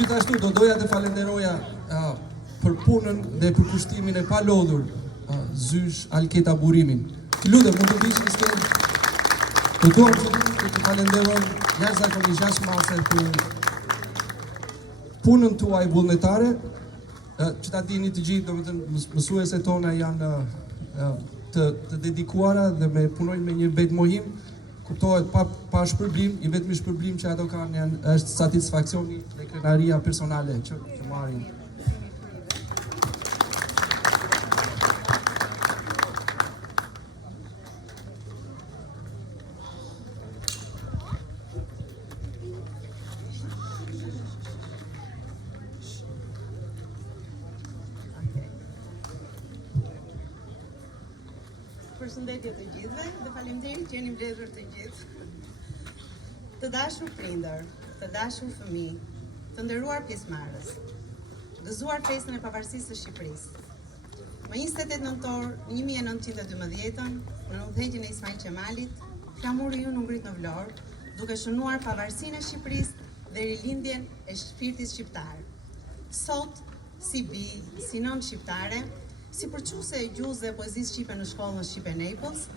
Gjithashtu do doja të falenderoja për punën dhe për kushtimin e palodhur Zysh Alketa Burimin. Lutem, mund të vish në skenë. Të duam të falenderoj jashtëzakonisht Gjashmase për punën tuaj vullnetare, që ta dini të gjithë, domethënë mësueset tona janë të dedikuara dhe punojnë me një vetë mohim, kuptohet pa shpërblim, i vetmi shpërblim që ato kanë është satisfaksioni dhe krenaria personale që marrin. Përshëndetje të gjithëve dhe faleminderit që jeni mbledhur të gjithë. Të dashur prindër, të dashur fëmijë, të nderuar pjesëmarrës. Gëzuar festën e pavarësisë së Shqipërisë. Më 28 nëntor 1912, në udhëheqjen e Ismail Qemalit, flamuri ju ngrit në Vlorë, duke shënuar pavarësinë e Shqipërisë dhe rilindjen e shpirtit shqiptar. Sot, si bij, si non shqiptare, si përquese e gjuhës dhe poezisë shqipe në shkollën Shqipe Naples,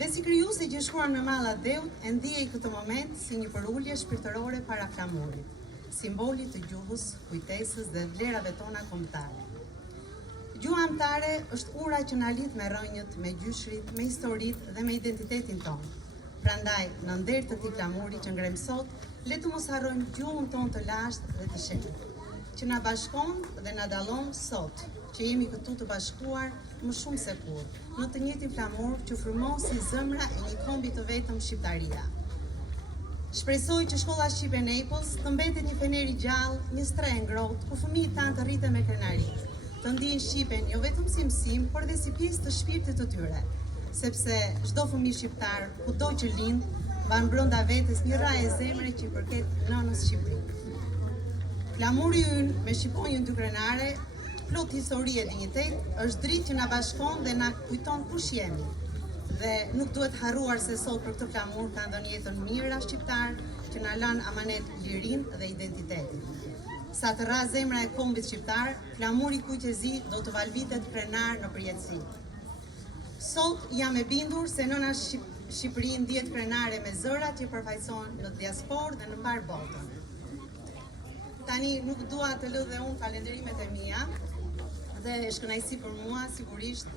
dhe si krijuese që shkruan në malla Dheut, e ndiej këtë moment si një përulje shpirtërore para flamurit, simboli të gjuhës, kujtesës dhe vlerave tona kombëtare. Gjuha amtare është ura që na lidh me rrënjët, me gjyshrit, me historitë dhe me identitetin tonë. Prandaj, në nder të këtij flamuri që ngrem sot, le të mos harrojmë gjuhën tonë të lashtë dhe të shenjtë, që na bashkon dhe na dallon sot, që jemi këtu të bashkuar më shumë se kur, në të njëjtin flamur që frymon si zemra e një kombi të vetëm shqiptaria. Shpresoj që shkolla Shqipe Naples të mbetet një fener i gjallë, një streh ngrohtë, ku fëmijët tanë të rriten me krenari, të ndiejnë Shqipen jo vetëm si mësim, por dhe si pjesë të shpirtit të tyre, sepse çdo fëmijë shqiptar, kudo që lind, mban brenda vetes një rrajë zemre që i përket nënës Shqipëri. Flamuri ynë me shqiponjën dy krenare, plot histori e dinjitet, është dritë që na bashkon dhe na kujton kush jemi. Dhe nuk duhet harruar se sot për këtë flamur ka dhënë jetën mira shqiptar që na lën amanet lirinë dhe identitetin. Sa të rra zemra e kombit shqiptar, flamuri kuqezi do të valvitet krenar në përjetësi. Sot jam e bindur se nëna Shqipëri ndihet krenare me zërat që përfaqësojnë në diasporë dhe në mbar botën. Tani nuk dua të lë dhe unë falenderimet e mia, dhe është kënaqësi për mua, sigurisht.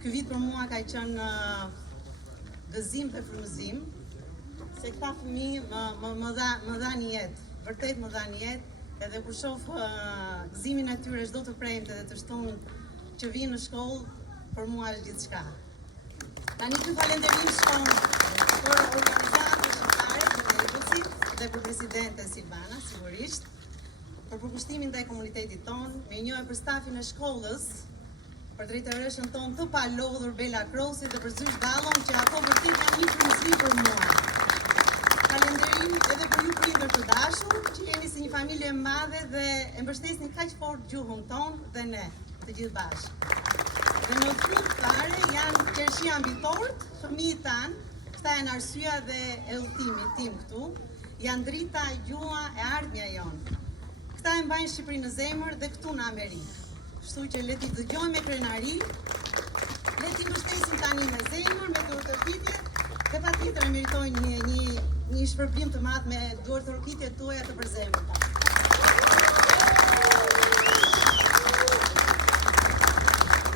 Ky vit për mua ka qenë gëzim dhe frymëzim, se këta fëmijë më dha një jetë, vërtet më dha një jetë, edhe kur shoh gëzimin e tyre çdo të premte dhe të shtunë që vinë në shkollë, për mua është gjithçka. Tani ky falënderim shkon për organizatën shqiptare të Naplesit dhe për presidenten Silvana, sigurisht, për përkushtimin ndaj komunitetit tonë, me njohje për stafin e shkollës, për drejtoreshën tonë të palodhur Bela Krosi dhe për Zysh Dallon, që ato vërtet janë një frymëzim për mua. Falënderim edhe për ju prindër të dashur, që jeni si një familje e madhe dhe e mbështesni kaq fort gjuhën tonë dhe ne, të gjithë bashkë. Dhe në fund fare janë qershia mbitorët, fëmijët tanë, këta janë arsyeja dhe e udhëtimit tim këtu, janë drita, gjuha e ardhmja jonë. Këta e mbajnë Shqipërinë në zemër dhe këtu në Amerikë. Kështu që le t'i dëgjojmë me krenari, le t'i mbështesim tani me zemër, me duartërkitje, dhe patjetër meritojnë një shpërblim të madh me duartërkitjet tuaja të përzemërta.